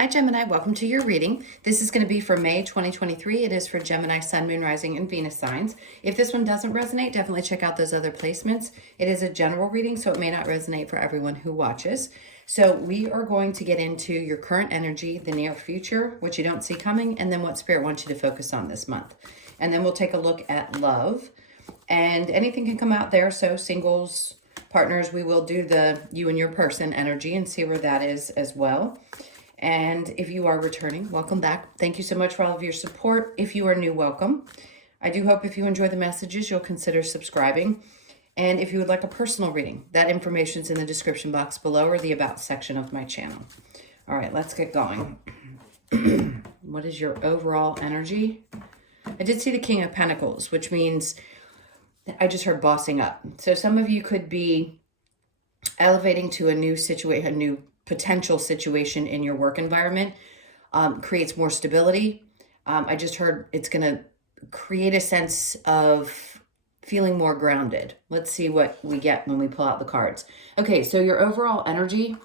Hi Gemini, welcome to your reading. This is going to be for May 2023. It is for Gemini, Sun, Moon, Rising, and Venus signs. If this one doesn't resonate, definitely check out those other placements. It is a general reading, so it may not resonate for everyone who watches. So we are going to get into your current energy, the near future, what you don't see coming, and then what Spirit wants you to focus on this month. And then we'll take a look at love, and anything can come out there. So singles, partners, we will do the you and your person energy and see where that is as well. And if you are returning, welcome back. Thank you so much for all of your support. If you are new, welcome. I do hope if you enjoy the messages, you'll consider subscribing. And if you would like a personal reading, that information is in the description box below or the About section of my channel. All right, let's get going. What is your overall energy? I did see the King of Pentacles, which means I just heard bossing up. So some of you could be elevating to a new situation, a new potential situation in your work environment, creates more stability. I just heard it's going to create a sense of feeling more grounded. Let's see what we get when we pull out the cards. Okay, so your overall energy,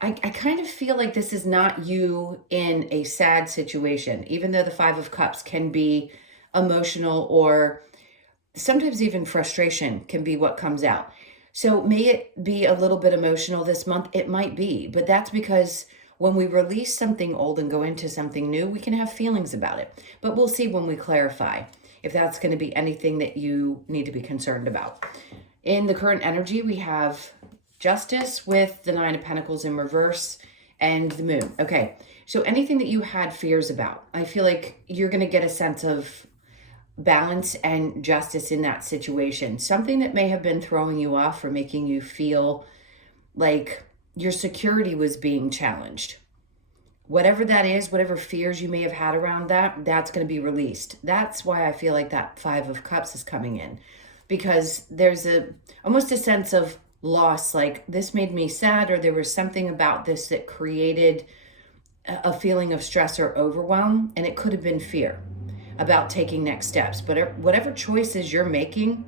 I kind of feel like this is not you in a sad situation, even though the Five of Cups can be emotional or sometimes even frustration can be what comes out. So may it be a little bit emotional this month? It might be, but that's because when we release something old and go into something new, we can have feelings about it. But we'll see when we clarify if that's going to be anything that you need to be concerned about. In the current energy, we have Justice with the Nine of Pentacles in reverse and the Moon. Okay, so anything that you had fears about, I feel like you're going to get a sense of balance and justice in that situation. Something that may have been throwing you off or making you feel like your security was being challenged. Whatever that is, whatever fears you may have had around that, that's going to be released. That's why I feel like that Five of Cups is coming in, because there's almost a sense of loss, like this made me sad, or there was something about this that created a feeling of stress or overwhelm, and it could have been fear about taking next steps. But whatever choices you're making,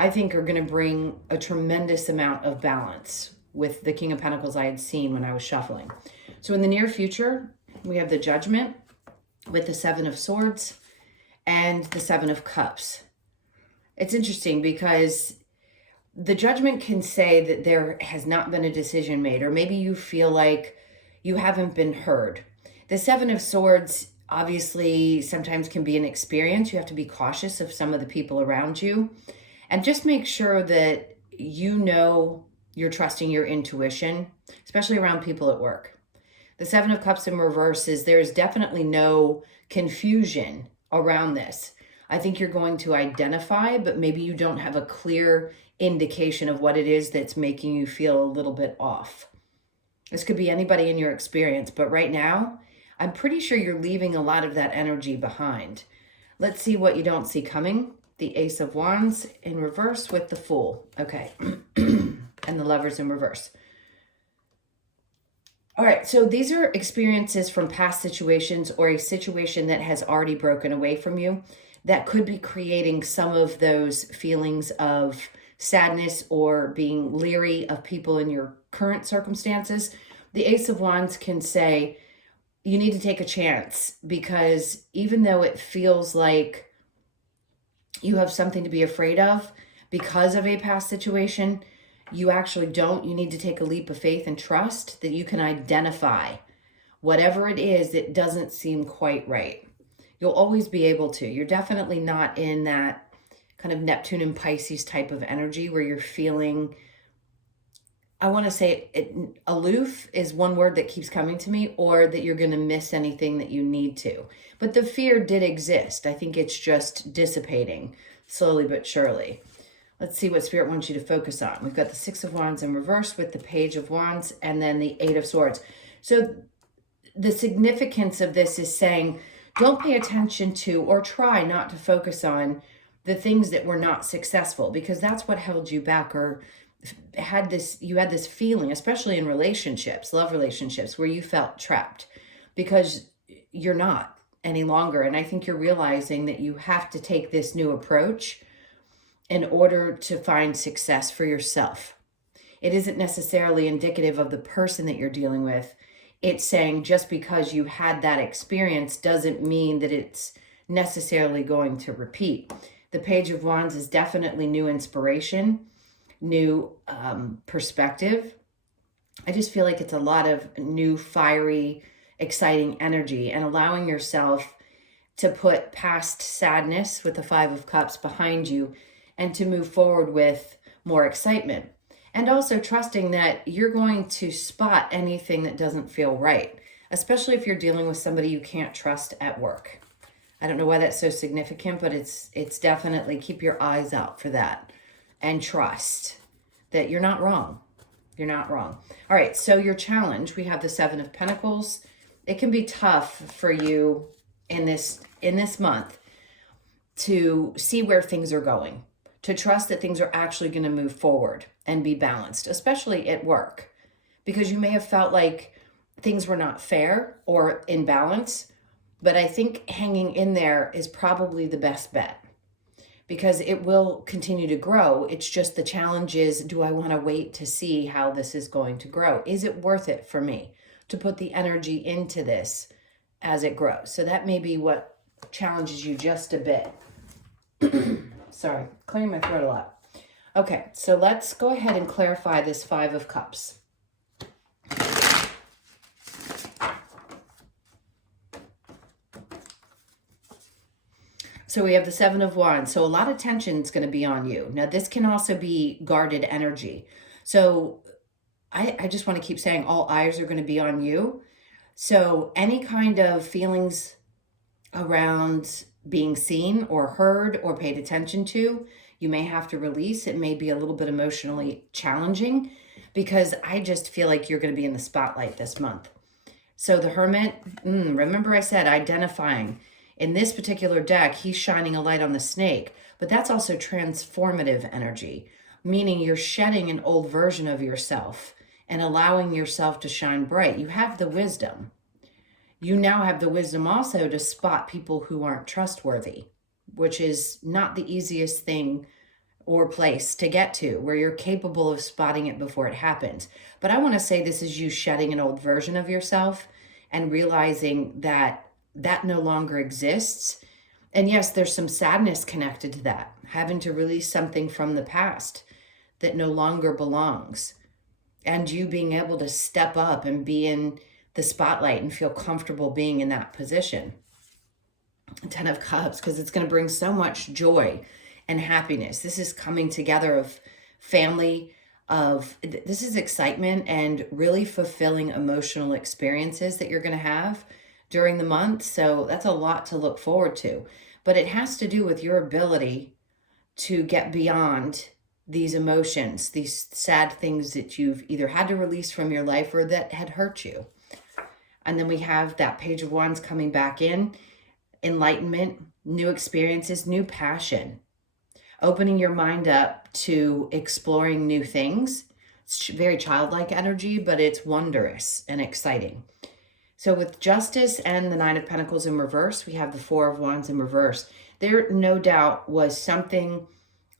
I think are going to bring a tremendous amount of balance with the King of Pentacles I had seen when I was shuffling. So in the near future, we have the Judgment with the Seven of Swords and the Seven of Cups. It's interesting because the Judgment can say that there has not been a decision made, or maybe you feel like you haven't been heard. The Seven of Swords obviously sometimes can be an experience. You have to be cautious of some of the people around you, and just make sure that you know you're trusting your intuition, especially around people at work. The Seven of Cups in reverse is there's definitely no confusion around this. I think you're going to identify, but maybe you don't have a clear indication of what it is that's making you feel a little bit off. This could be anybody in your experience, but right now, I'm pretty sure you're leaving a lot of that energy behind. Let's see what you don't see coming. The Ace of Wands in reverse with the Fool. Okay. And the Lovers in reverse. All right. So these are experiences from past situations or a situation that has already broken away from you that could be creating some of those feelings of sadness or being leery of people in your current circumstances. The Ace of Wands can say, you need to take a chance, because even though it feels like you have something to be afraid of because of a past situation, you actually don't. You need to take a leap of faith and trust that you can identify whatever it is that doesn't seem quite right. You'll always be able to. You're definitely not in that kind of Neptune and Pisces type of energy where you're feeling, I want to say aloof is one word that keeps coming to me, or that you're going to miss anything that you need to. But the fear did exist. I think it's just dissipating slowly but surely. Let's see what Spirit wants you to focus on. We've got the Six of Wands in reverse with the Page of Wands and then the Eight of Swords. So the significance of this is saying, don't pay attention to or try not to focus on the things that were not successful, because that's what held you back, or you had this feeling, especially in relationships, love relationships, where you felt trapped because you're not any longer. And I think you're realizing that you have to take this new approach in order to find success for yourself. It isn't necessarily indicative of the person that you're dealing with. it's saying just because you had that experience doesn't mean that it's necessarily going to repeat. The Page of Wands is definitely new inspiration, new perspective. I just feel like it's a lot of new, fiery, exciting energy, and allowing yourself to put past sadness with the Five of Cups behind you and to move forward with more excitement. And also trusting that you're going to spot anything that doesn't feel right, especially if you're dealing with somebody you can't trust at work. I don't know why that's so significant, but it's definitely keep your eyes out for that and trust that you're not wrong. You're not wrong. All right, so your challenge, we have the Seven of Pentacles. It can be tough for you in this month to see where things are going, to trust that things are actually going to move forward and be balanced, especially at work, because you may have felt like things were not fair or in balance, but I think hanging in there is probably the best bet because it will continue to grow. It's just the challenge is, do I want to wait to see how this is going to grow? Is it worth it for me to put the energy into this as it grows? So that may be what challenges you just a bit. Sorry, clearing my throat a lot. Okay, so let's go ahead and clarify this Five of Cups. So we have the Seven of Wands. So a lot of tension is going to be on you. Now, this can also be guarded energy. So I just want to keep saying all eyes are going to be on you. So any kind of feelings around being seen or heard or paid attention to, you may have to release. It may be a little bit emotionally challenging because I just feel like you're going to be in the spotlight this month. So the Hermit, remember I said identifying. In this particular deck, he's shining a light on the snake, but that's also transformative energy, meaning you're shedding an old version of yourself and allowing yourself to shine bright. You have the wisdom. You now have the wisdom also to spot people who aren't trustworthy, which is not the easiest thing or place to get to, where you're capable of spotting it before it happens. But I want to say this is you shedding an old version of yourself and realizing that that no longer exists. And yes, there's some sadness connected to that, having to release something from the past that no longer belongs. And you being able to step up and be in the spotlight and feel comfortable being in that position. Ten of Cups, because it's going to bring so much joy and happiness. This is coming together of family, this is excitement and really fulfilling emotional experiences that you're going to have during the month. So that's a lot to look forward to. But it has to do with your ability to get beyond these emotions, these sad things that you've either had to release from your life or that had hurt you. And then we have that Page of Wands coming back in, enlightenment, new experiences, new passion, opening your mind up to exploring new things. It's very childlike energy, but it's wondrous and exciting. So with Justice and the Nine of Pentacles in reverse, we have the Four of Wands in reverse. There no doubt was something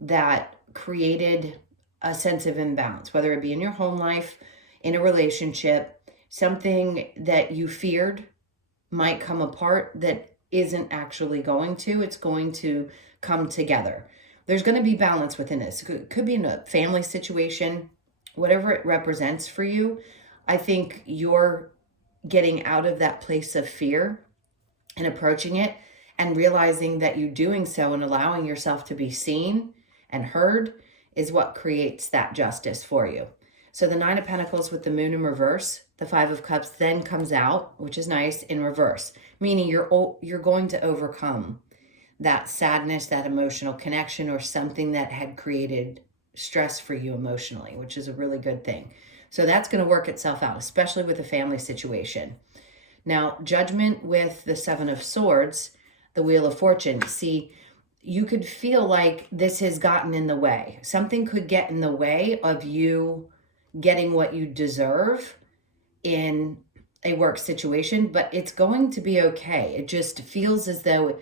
that created a sense of imbalance, whether it be in your home life, in a relationship, something that you feared might come apart that isn't actually going to. It's going to come together. There's going to be balance within this. It could be in a family situation, whatever it represents for you. I think you're getting out of that place of fear and approaching it and realizing that you doing so and allowing yourself to be seen and heard is what creates that justice for you. So the Nine of Pentacles with the Moon in reverse, the Five of Cups then comes out, which is nice, in reverse, meaning you're going to overcome that sadness, that emotional connection, or something that had created stress for you emotionally, which is a really good thing. So that's going to work itself out, especially with a family situation. Now, Judgment with the Seven of Swords, the Wheel of Fortune. See, you could feel like this has gotten in the way. Something could get in the way of you getting what you deserve in a work situation, but it's going to be okay. It just feels as though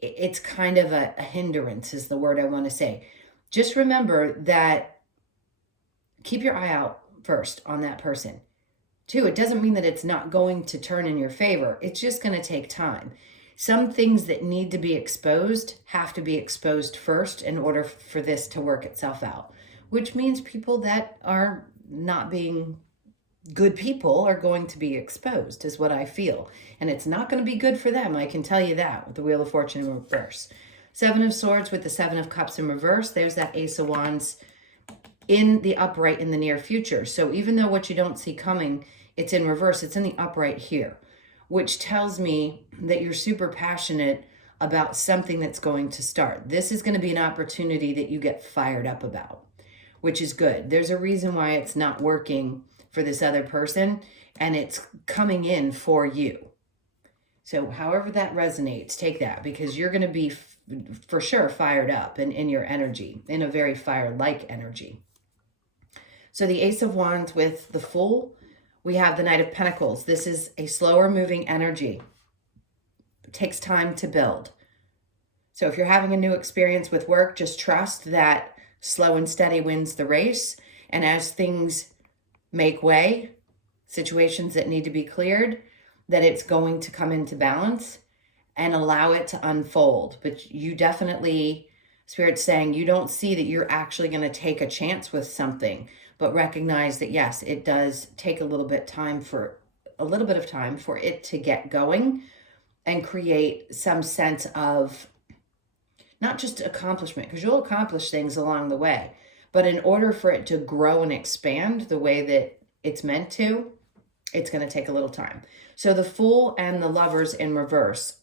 it's kind of a hindrance is the word I want to say. Just remember that keep your eye out first on that person. Too, it doesn't mean that it's not going to turn in your favor. It's just going to take time. Some things that need to be exposed have to be exposed first in order for this to work itself out, which means people that are not being good people are going to be exposed, is what I feel. And it's not going to be good for them, I can tell you that, with the Wheel of Fortune in reverse. Seven of Swords with the Seven of Cups in reverse. There's that Ace of Wands in the upright in the near future. So even though what you don't see coming, it's in reverse, it's in the upright here, which tells me that you're super passionate about something that's going to start. This is going to be an opportunity that you get fired up about, which is good. There's a reason why it's not working for this other person, and it's coming in for you. So however that resonates, take that, because you're going to be for sure fired up in your energy, in a very fire-like energy. So the Ace of Wands with the Fool, we have the Knight of Pentacles. This is a slower moving energy. It takes time to build. So if you're having a new experience with work, just trust that slow and steady wins the race. And as things make way, situations that need to be cleared, that it's going to come into balance, and allow it to unfold. But you definitely, Spirit's saying, you don't see that you're actually going to take a chance with something, but recognize that yes, it does take a little bit of time for it to get going and create some sense of not just accomplishment, because you'll accomplish things along the way, but in order for it to grow and expand the way that it's meant to, it's going to take a little time. So the Fool and the Lovers in reverse,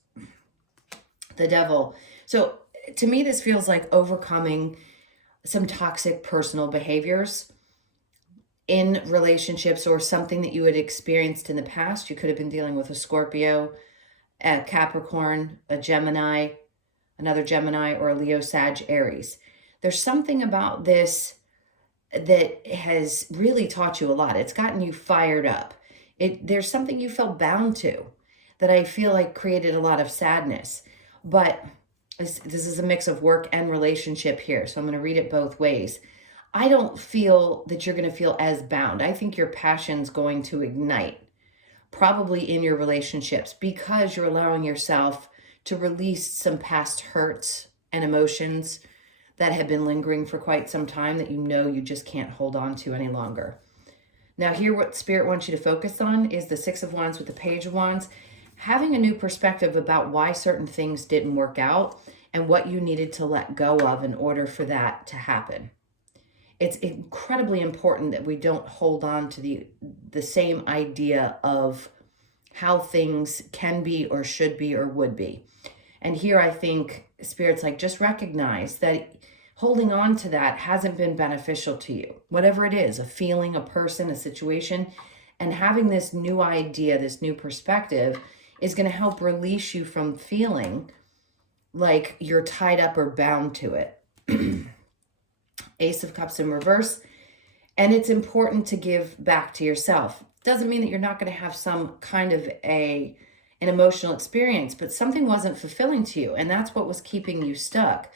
the Devil. So to me, this feels like overcoming some toxic personal behaviors in relationships, or something that you had experienced in the past. You could have been dealing with a Scorpio, a Capricorn, a Gemini, another Gemini, or a Leo, Sag, Aries. There's something about this that has really taught you a lot. It's gotten you fired up. There's something you felt bound to that I feel like created a lot of sadness. But this is a mix of work and relationship here, so I'm going to read it both ways. I don't feel that you're going to feel as bound. I think your passion's going to ignite, probably in your relationships, because you're allowing yourself to release some past hurts and emotions that have been lingering for quite some time that you know you just can't hold on to any longer. Now here, what Spirit wants you to focus on is the Six of Wands with the Page of Wands, having a new perspective about why certain things didn't work out and what you needed to let go of in order for that to happen. It's incredibly important that we don't hold on to the same idea of how things can be or should be or would be. And here I think Spirit's like, just recognize that holding on to that hasn't been beneficial to you. Whatever it is, a feeling, a person, a situation, and having this new idea, this new perspective is going to help release you from feeling like you're tied up or bound to it. Ace of Cups in reverse. And it's important to give back to yourself. Doesn't mean that you're not going to have some kind of an emotional experience, but something wasn't fulfilling to you. And that's what was keeping you stuck,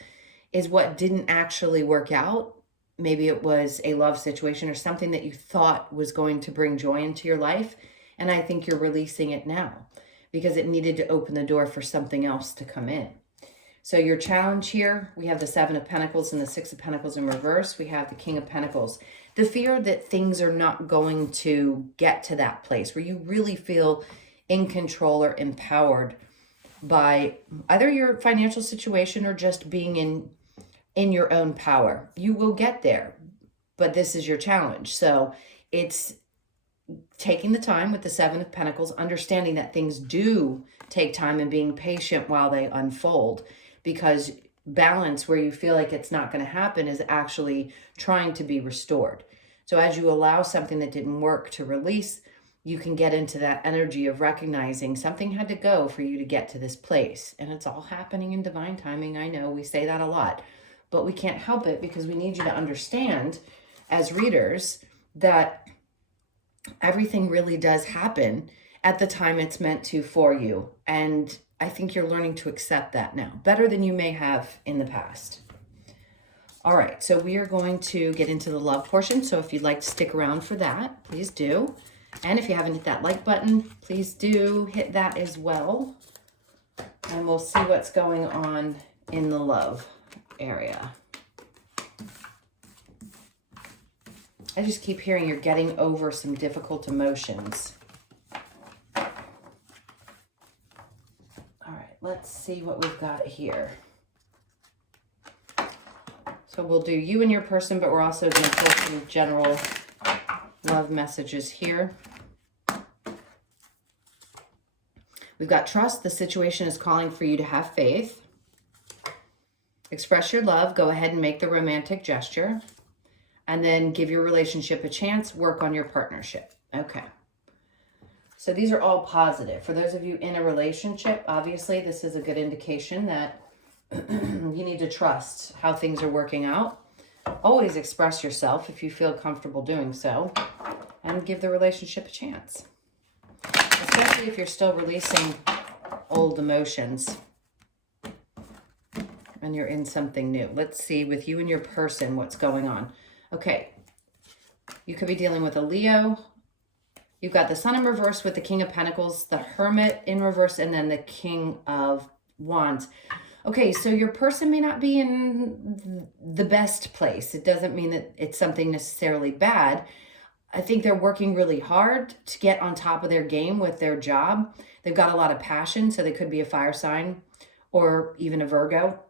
is what didn't actually work out. Maybe it was a love situation or something that you thought was going to bring joy into your life. And I think you're releasing it now because it needed to open the door for something else to come in. So your challenge here, we have the Seven of Pentacles and the Six of Pentacles in reverse. We have the King of Pentacles. The fear that things are not going to get to that place where you really feel in control or empowered by either your financial situation or just being in your own power. You will get there, but this is your challenge. So it's taking the time with the Seven of Pentacles, understanding that things do take time and being patient while they unfold, because balance where you feel like it's not going to happen is actually trying to be restored. So as you allow something that didn't work to release, you can get into that energy of recognizing something had to go for you to get to this place. And it's all happening in divine timing. I know we say that a lot, but we can't help it because we need you to understand as readers that everything really does happen at the time it's meant to for you. And I think you're learning to accept that now, better than you may have in the past. All right, so we are going to get into the love portion. So if you'd like to stick around for that, please do. And if you haven't hit that like button, please do hit that as well. And we'll see what's going on in the love area. I just keep hearing you're getting over some difficult emotions. All right, let's see what we've got here. So we'll do you and your person, but we're also going to pull some general love messages here. We've got trust. The situation is calling for you to have faith. Express your love. Go ahead and make the romantic gesture. And then give your relationship a chance. Work on your partnership. Okay. So these are all positive. For those of you in a relationship, obviously this is a good indication that you need to trust how things are working out. Always express yourself if you feel comfortable doing so. And give the relationship a chance. Especially if you're still releasing old emotions and you're in something new. Let's see with you and your person what's going on. Okay, you could be dealing with a Leo. You've got the Sun in reverse with the King of Pentacles, the Hermit in reverse, and then the King of Wands. Okay, so your person may not be in the best place. It doesn't mean that it's something necessarily bad. I think they're working really hard to get on top of their game with their job. They've got a lot of passion, so they could be a fire sign or even a Virgo.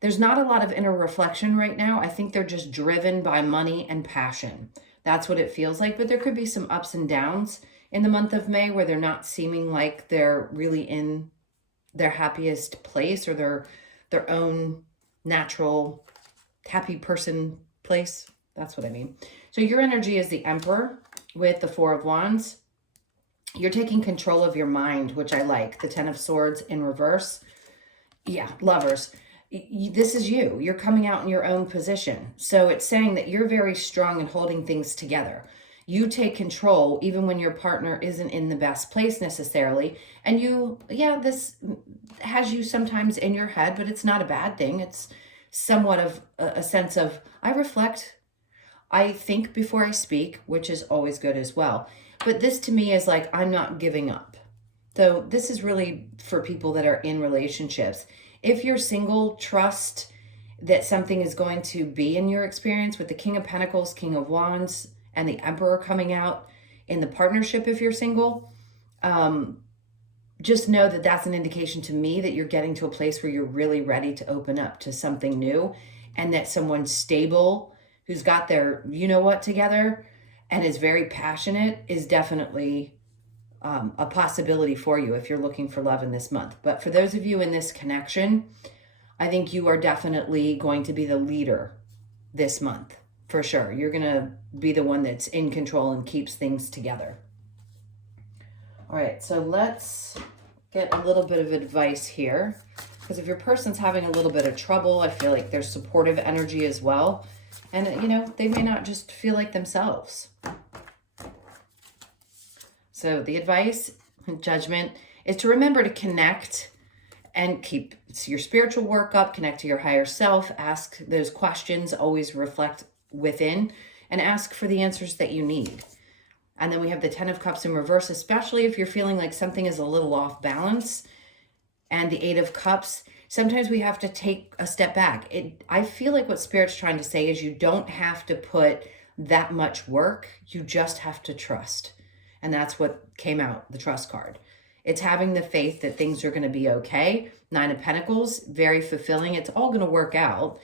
There's not a lot of inner reflection right now. I think they're just driven by money and passion. That's what it feels like, but there could be some ups and downs in the month of May where they're not seeming like they're really in their happiest place or their own natural happy person place. That's what I mean. So your energy is the Emperor with the Four of Wands. You're taking control of your mind, which I like. The Ten of Swords in reverse. Yeah, lovers. This is you. You're coming out in your own position. So it's saying that you're very strong in holding things together. You take control even when your partner isn't in the best place necessarily. And this has you sometimes in your head, but it's not a bad thing. It's somewhat of a sense of, I reflect, I think before I speak, which is always good as well. But this to me is like, I'm not giving up. So this is really for people that are in relationships. If you're single, trust that something is going to be in your experience with the King of Pentacles, King of Wands, and the Emperor coming out in the partnership if you're single. Just know that that's an indication to me that you're getting to a place where you're really ready to open up to something new, and that someone stable who's got their you-know-what together and is very passionate is definitely a possibility for you if you're looking for love in this month. But for those of you in this connection, I think you are definitely going to be the leader this month, for sure. You're going to be the one that's in control and keeps things together. All right, so let's get a little bit of advice here. Because if your person's having a little bit of trouble, I feel like there's supportive energy as well. And, they may not just feel like themselves. So the advice, judgment, is to remember to connect and keep your spiritual work up, connect to your higher self, ask those questions, always reflect within, and ask for the answers that you need. And then we have the Ten of Cups in reverse, especially if you're feeling like something is a little off balance. And the Eight of Cups, sometimes we have to take a step back. I feel like what Spirit's trying to say is you don't have to put that much work. You just have to trust. And that's what came out, the trust card. It's having the faith that things are going to be okay. Nine of Pentacles, very fulfilling. It's all going to work out.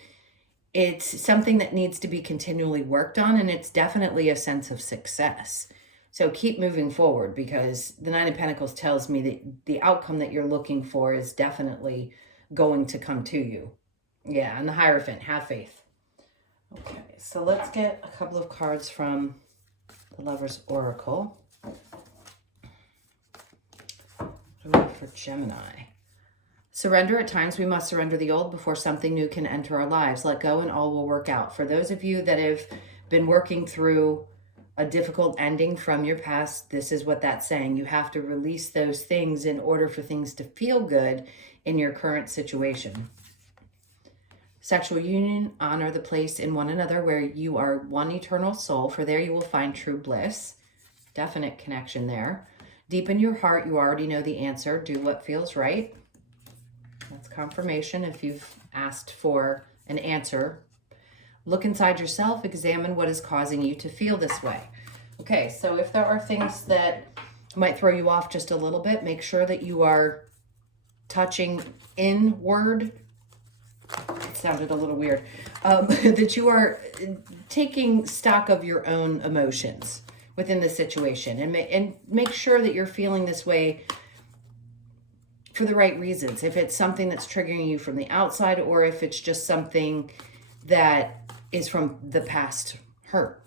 It's something that needs to be continually worked on, and it's definitely a sense of success. So keep moving forward, because the Nine of Pentacles tells me that the outcome that you're looking for is definitely going to come to you. Yeah, and the Hierophant, have faith. Okay, so let's get a couple of cards from the Lover's Oracle. For Gemini. Surrender. At times we must surrender the old before something new can enter our lives. Let go and all will work out. For those of you that have been working through a difficult ending from your past, this is what that's saying. You have to release those things in order for things to feel good in your current situation. Sexual union, honor the place in one another where you are one eternal soul, for there you will find true bliss. Definite connection there. Deep in your heart, you already know the answer. Do what feels right. That's confirmation if you've asked for an answer. Look inside yourself, examine what is causing you to feel this way. Okay, so if there are things that might throw you off just a little bit, make sure that you are touching inward. It sounded a little weird. That you are taking stock of your own emotions within the situation, and make sure that you're feeling this way for the right reasons. If it's something that's triggering you from the outside, or if it's just something that is from the past hurt.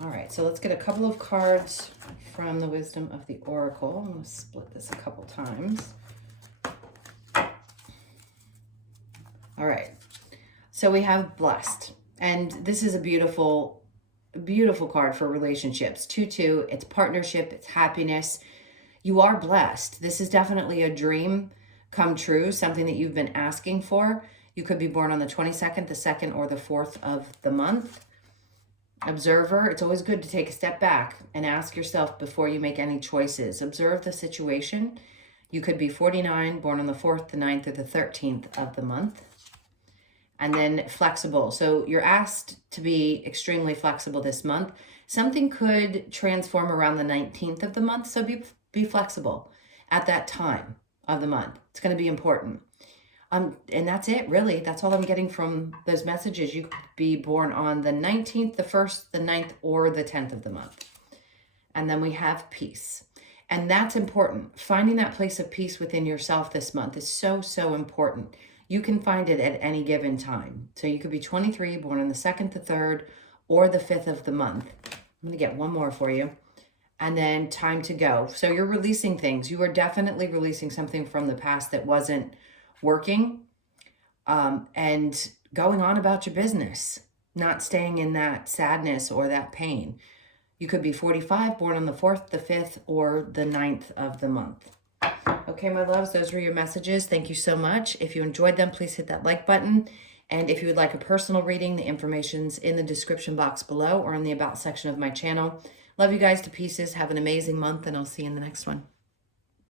All right, so let's get a couple of cards from the Wisdom of the Oracle. I'm going to split this a couple times. All right, so we have blessed, and this is a beautiful, beautiful card for relationships. 2-2, it's partnership, it's happiness. You are blessed. This is definitely a dream come true, something that you've been asking for. You could be born on the 22nd, the 2nd, or the 4th of the month. Observer, it's always good to take a step back and ask yourself before you make any choices. Observe the situation. You could be 49, born on the 4th, the 9th, or the 13th of the month. And then flexible. So you're asked to be extremely flexible this month. Something could transform around the 19th of the month, so be flexible at that time of the month. It's going to be important. And that's it, really. That's all I'm getting from those messages. You could be born on the 19th, the 1st, the 9th, or the 10th of the month. And then we have peace. And that's important. Finding that place of peace within yourself this month is so, so important. You can find it at any given time. So you could be 23, born on the 2nd, the 3rd, or the 5th of the month. I'm going to get one more for you. And then time to go. So you're releasing things. You are definitely releasing something from the past that wasn't working, and going on about your business, not staying in that sadness or that pain. You could be 45, born on the 4th, the 5th, or the 9th of the month. Okay, my loves, those were your messages. Thank you so much. If you enjoyed them, please hit that like button. And if you would like a personal reading, the information's in the description box below or in the about section of my channel. Love you guys to pieces. Have an amazing month, and I'll see you in the next one.